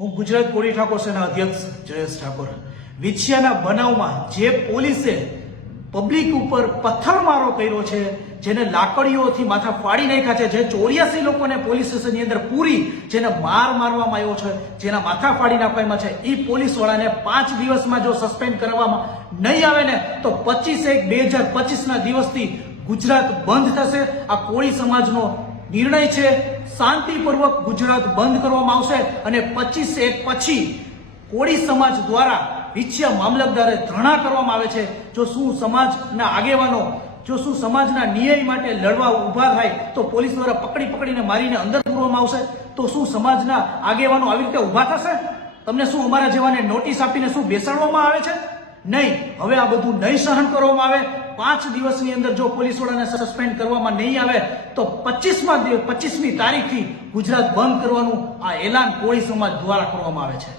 હું ગુજરાત કોળી ઠાકોર સેના અધ્યક્ષ જયેશ ઠાકોર. વિછિયાના બનાવમાં જે પોલીસે પબ્લિક ઉપર પથ્થરમારો કર્યો છે, જેને લાકડીઓથી માથા ફાડી નાખ્યા છે, જે 84 લોકોને પોલીસ સ્ટેશનની અંદર પૂરી જેને મારવામાં આવ્યો છે, જેના માથા ફાડી નાખવામાં છે, એ પોલીસ વાળાને 5 દિવસમાં જો સસ્પેન્ડ કરવામાં નહીં આવે ને તો 25/1/2025 દિવસથી ગુજરાત બંધ થશે. આ કોળી સમાજનો નિર્ણય છે. શાંતિપૂર્વક ગુજરાત બંધ કરવામાં આવશે અને 25/1 પછી કોળી સમાજ દ્વારા વિછિયા મામલતદારે ધરણા કરવામાં આવે છે. જો શું સમાજના આગેવાનો જો શું સમાજના ન્યાય માટે લડવા ઊભા થાય તો પોલીસ દ્વારા પકડીને મારીને અંદર પૂરવામાં આવશે. તો શું સમાજના આગેવાનો આવી રીતે ઊભા થશે? તમને શું અમારા જેવાને નોટિસ આપીને શું બેસાડવામાં આવે છે? નહીં. હવે આ બધું નહીં સહન કરવામાં આવે. 5 દિવસની અંદર જો પોલીસ વાળાને સસ્પેન્ડ કરવામાં નહીં આવે તો 25મી તારીખથી ગુજરાત બંધ કરવાનું આ એલાન કોળી સમાજ દ્વારા કરવામાં આવે છે.